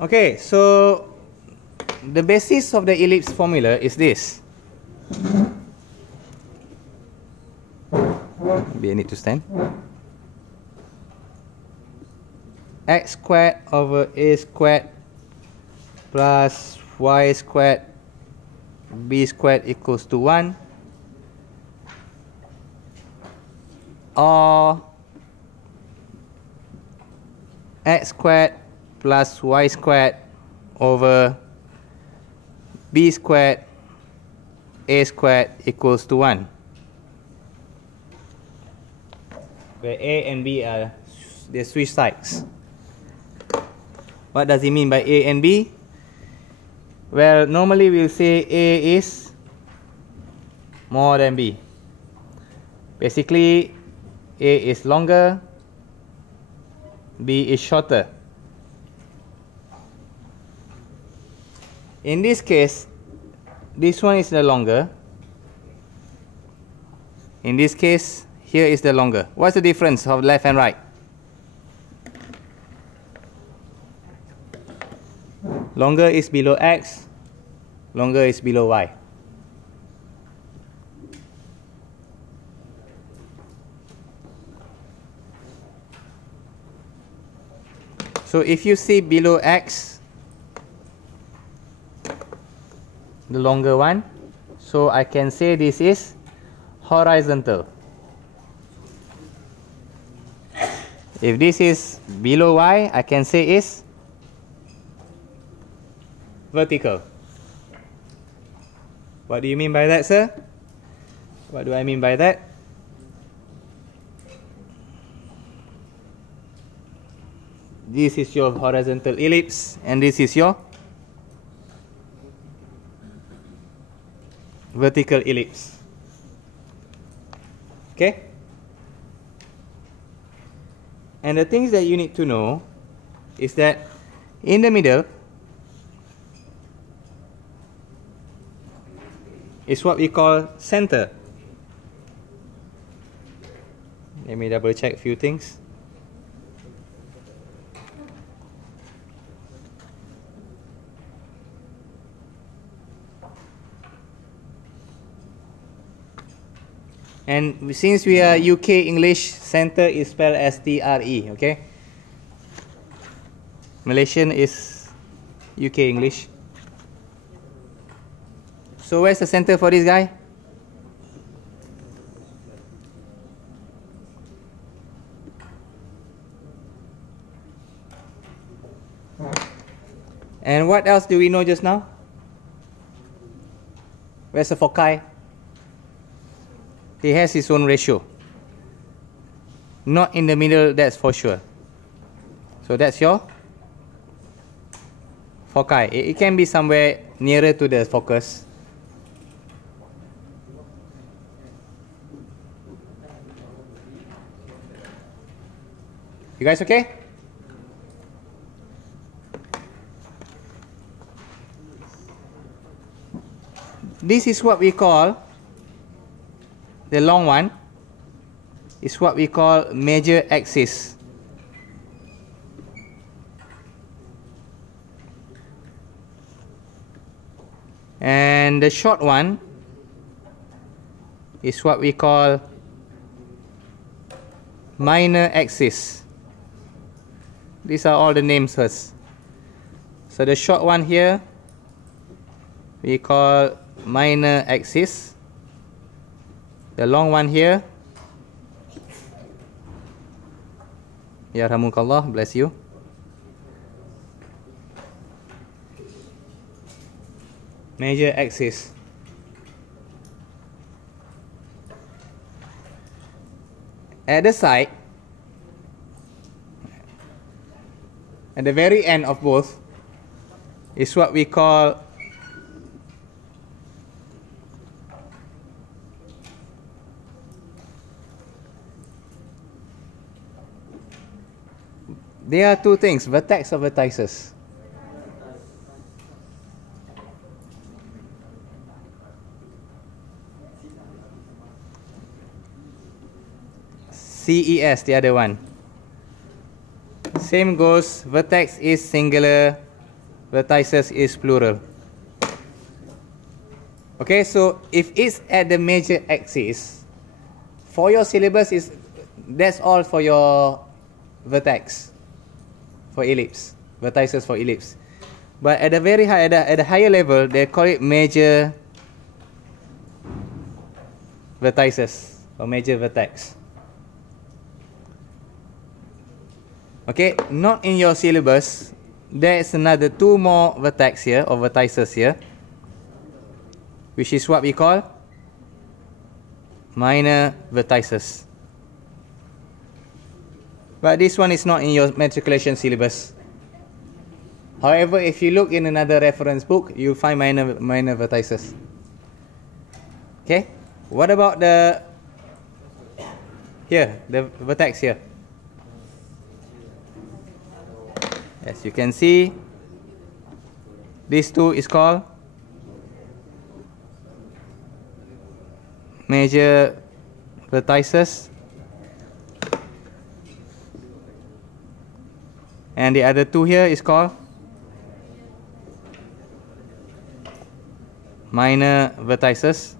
Okay, so the basis of the ellipse formula is this. Maybe I need to stand. X squared over a squared plus y squared b squared equals to 1, or x squared plus y squared over b squared a squared equals to 1, where a and b are the switch sides. What does it mean by a and b? Well, normally we'll say a is more than b. Basically, a is longer, b is shorter. In this case, this one is the longer. In this case, here is the longer. What's the difference of left and right? Longer is below x, longer is below y. So if you see below x, the longer one, so I can say this is horizontal. If this is below y, I can say is vertical. What do you mean by that, sir? What do I mean by that? This is your horizontal ellipse and this is your vertical ellipse. Okay? And the things that you need to know is that in the middle is what we call center. Let me double check a few things. And since we are UK English, center is spelled as S-T-R-E, okay? Malaysian is UK English. So where's the center for this guy? And what else do we know just now? Where's the foci? He has his own ratio. Not in the middle, that's for sure. So that's your foci. It can be somewhere nearer to the focus. You guys okay? This is what we call, the long one is what we call major axis. And the short one is what we call minor axis. These are all the names first. So the short one here we call minor axis. The long one here, Yarhamukallah, bless you. Major axis. At the side, at the very end of both, is what we call there are two things, vertex or vertices. CES, the other one. Same goes, vertex is singular, vertices is plural. Okay, so if it's at the major axis, for your syllabus that's all for your vertex, for ellipse, vertices for ellipse. But at the very high, at the higher level, they call it major vertices or major vertex. Okay, not in your syllabus. There is another 2 more vertex here or vertices here, which is what we call minor vertices. But this one is not in your matriculation syllabus. However, if you look in another reference book, you'll find minor vertices. Okay, what about the vertex here? As you can see, this 2 is called major vertices, and the other 2 here is called minor vertices.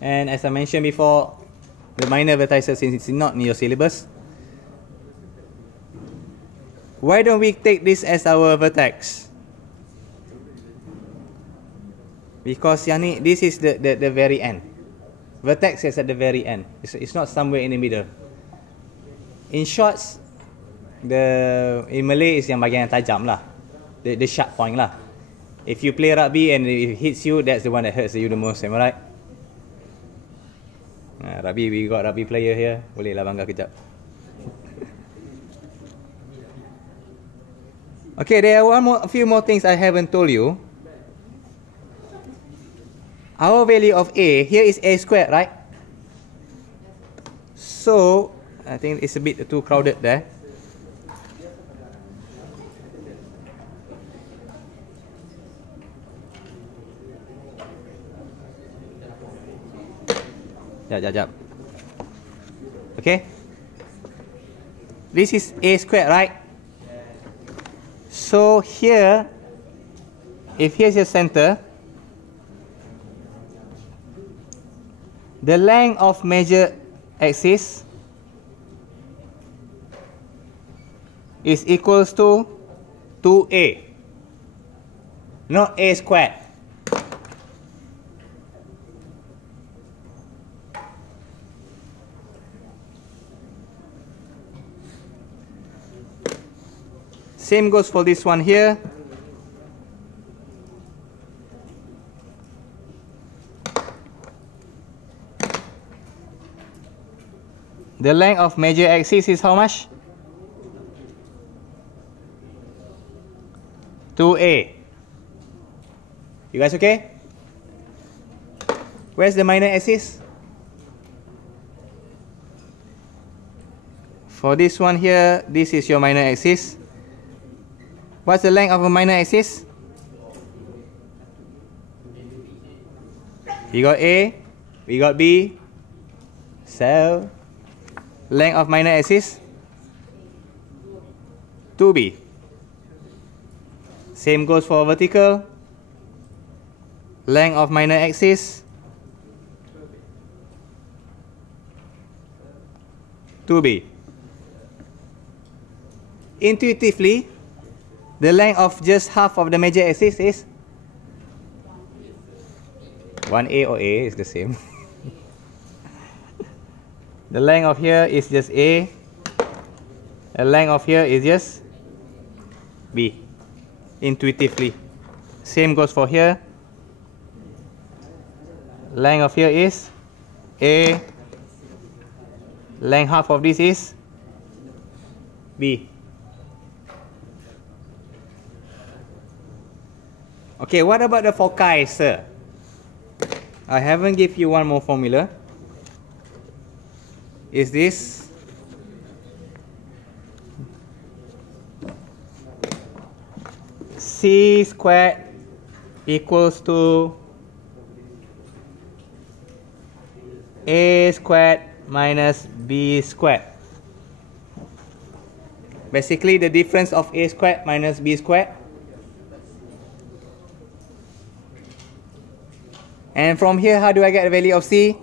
And as I mentioned before, the minor vertices, since it's not in your syllabus, why don't we take this as our vertex? Because this is the very end. Vertex is at the very end. It's not somewhere in the middle. In shorts, in Malay is yang bahagian yang tajam lah, the sharp point lah. If you play rugby and it hits you, that's the one that hurts you the most. Am I right? Rugby, we got rugby player here. Boleh lah bangga kejap. Okay, there are a few more things I haven't told you. Our value of A here is A squared, right? So I think it's a bit too crowded there. Jap. Okay. This is A squared, right? So here, if here's your center, the length of major axis is equals to 2A, not A squared. Same goes for this one here. The length of major axis is how much? 2A. You guys okay? Where's the minor axis? For this one here, this is your minor axis. What's the length of a minor axis? We got A, we got B. So, length of minor axis? 2B. Same goes for vertical. Length of minor axis? 2B. Intuitively, the length of just half of the major axis is 1A or A is the same. The length of here is just A. The length of here is just B. Intuitively. Same goes for here. Length of here is A. Length half of this is B. Okay, what about the foci, sir? I haven't give you one more formula. Is this C squared equals to A squared minus B squared? Basically the difference of a squared minus b squared. And from here, how do I get the value of c?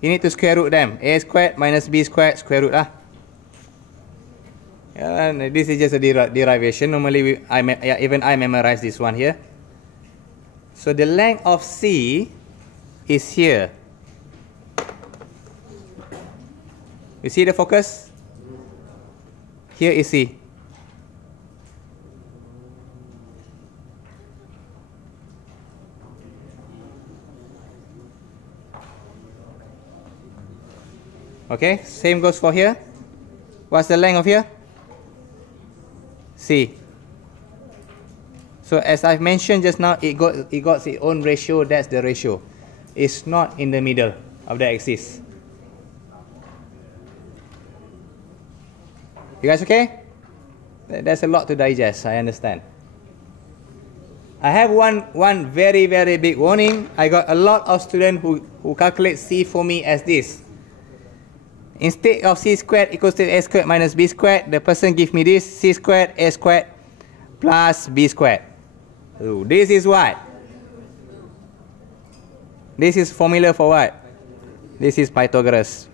You need to square root them. A squared minus b squared, square root lah. And this is just a derivation. Normally, even I memorize this one here. So the length of c is here. You see the focus? Here is c. Okay, same goes for here. What's the length of here? C. So as I've mentioned just now, it got its own ratio. That's the ratio. It's not in the middle of the axis. You guys okay? There's a lot to digest, I understand. I have one very, very big warning. I got a lot of students who calculate C for me as this. Instead of c squared equals to a squared minus b squared, the person give me this, c squared, a squared plus b squared. So this is what? This is formula for what? This is Pythagoras.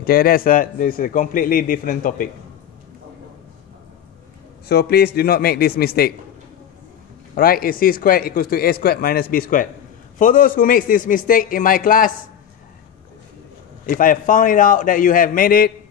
Okay, this is a completely different topic. So please do not make this mistake. Right, is c squared equals to a squared minus b squared. For those who makes this mistake in my class, if I found it out that you have made it,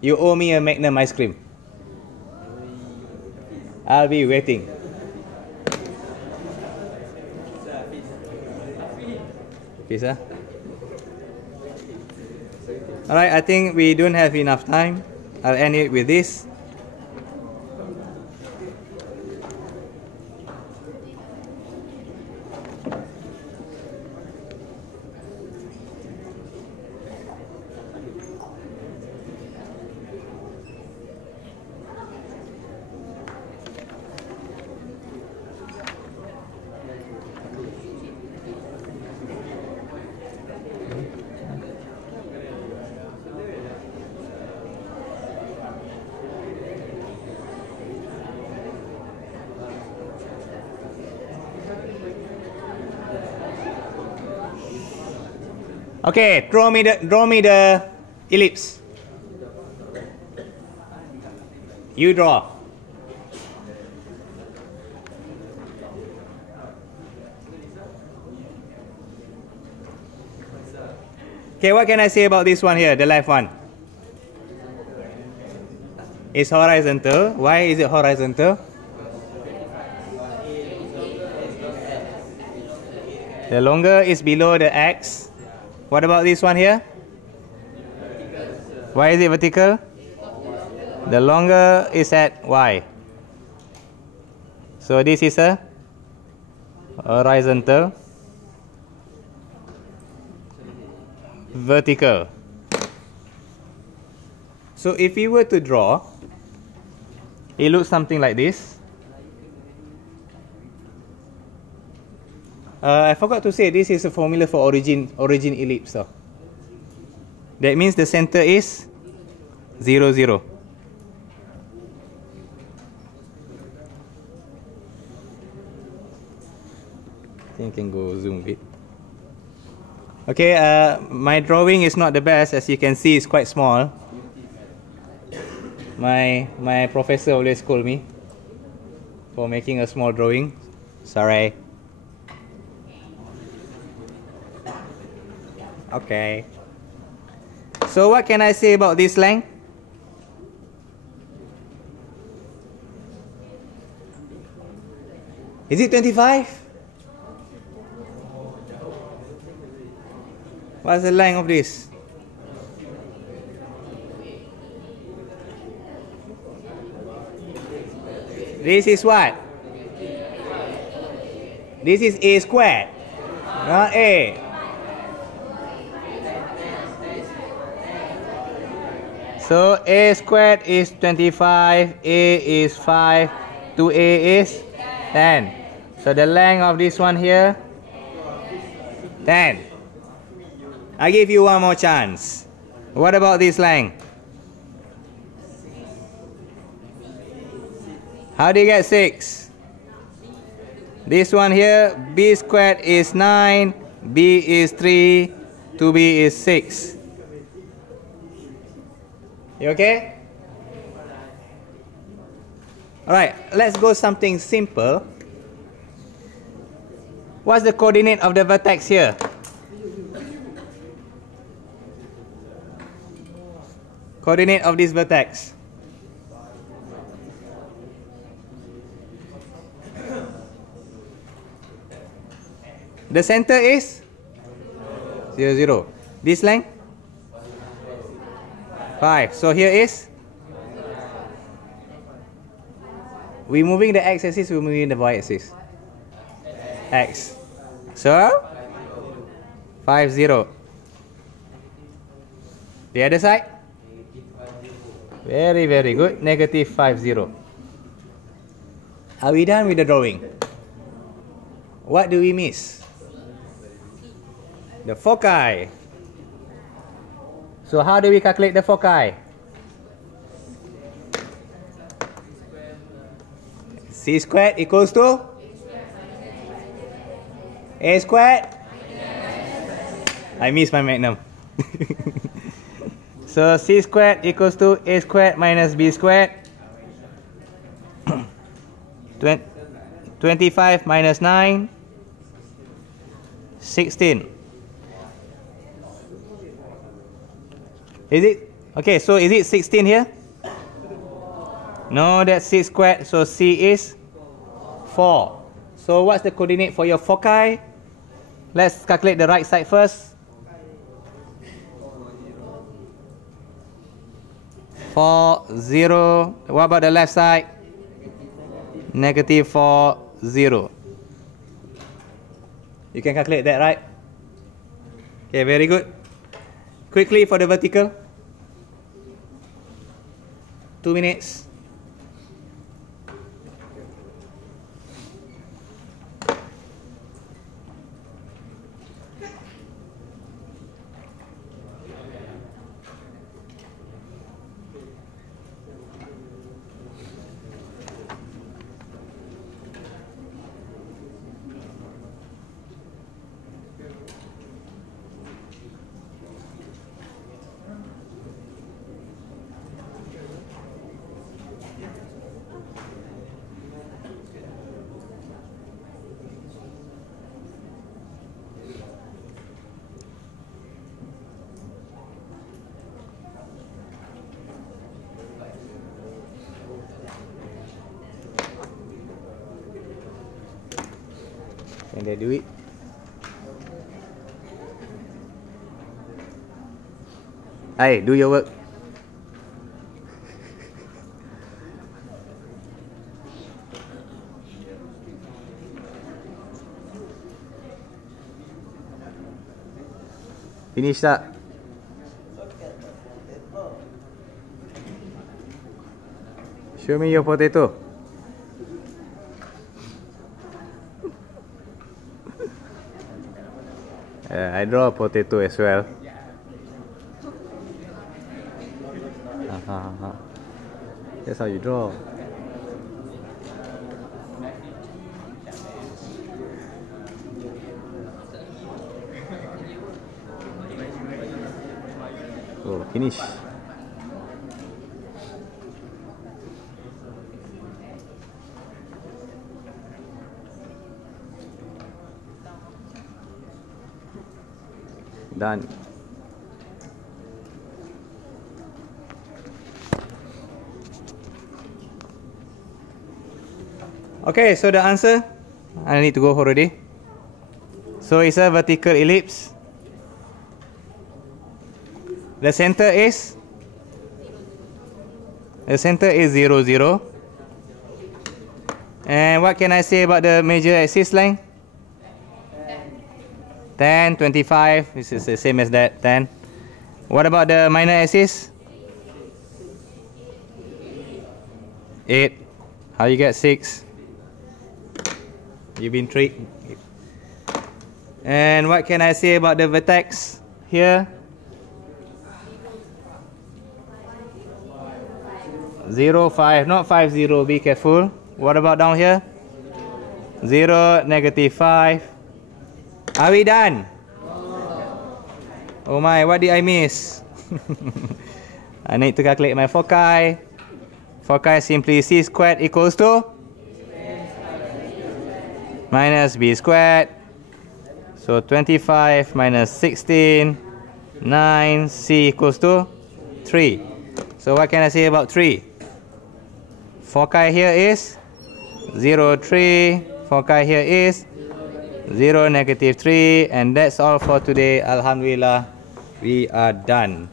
you owe me a Magnum ice cream. I'll be waiting. Pizza. Alright, I think we don't have enough time. I'll end it with this. Okay, draw me the ellipse. You draw. Okay, what can I say about this one here, the left one? It's horizontal. Why is it horizontal? The longer is below the x. What about this one here? Why is it vertical? The longer is at y. So this is a horizontal, vertical. So if we were to draw, it looks something like this. I forgot to say this is a formula for origin ellipse. So that means the center is 0, 0. I think I can go zoom a bit. Okay, my drawing is not the best. As you can see, it's quite small. My professor always scold me for making a small drawing. Sorry. Okay. So what can I say about this length? Is it 25? What's the length of this? This is what? This is a squared, not a. So a squared is 25, a is 5, 2a is 10. So the length of this one here 10. I give you one more chance. What about this length? How do you get 6? This one here, b squared is 9, b is 3, 2b is 6. You okay? Alright, let's go something simple. What's the coordinate of the vertex here? Coordinate of this vertex. The center is 0, 0. This length? 5. So here is? We're moving the x-axis, we're moving the y-axis. X. So? 5, 0. The other side? Very, very good. Negative 5, 0. Are we done with the drawing? What do we miss? The foci. So how do we calculate the foci? C squared equals to? A squared? I missed my magnum. So C squared equals to A squared minus B squared. 25 minus 9. 16. Is it? Okay, so is it 16 here? No, that's 6 squared, so C is 4. So what's the coordinate for your foci? Let's calculate the right side first. 4, 0. What about the left side? Negative 4, 0. You can calculate that, right? Okay, very good. Quickly for the vertical. 2 minutes. Can they do it? Hey, do your work. Finish that. Show me your potato. I draw a potato as well. That's how you draw. Oh, finish. Done. Okay, so the answer, I need to go already. So it's a vertical ellipse. The center is 0, 0. And what can I say about the major axis length? 10, 25. This is the same as that, 10. What about the minor axis? 8. How you get 6? You've been tricked. And what can I say about the vertex here? 0, 5, not 5, 0, be careful. What about down here? 0, -5. Are we done? Oh my, what did I miss? I need to calculate my foci. Foci simply c squared equals to minus b squared. So 25 minus 16, 9, c equals to 3. So what can I say about 3? Foci here is 0, 3. Foci here is 0, -3. And that's all for today. Alhamdulillah, we are done.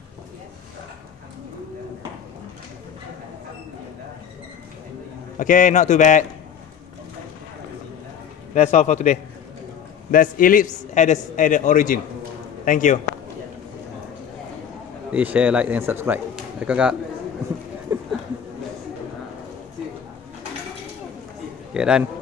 Okay, not too bad. That's all for today. That's ellipse at the origin. Thank you. Please share, like, and subscribe. Kakak. Okay, done.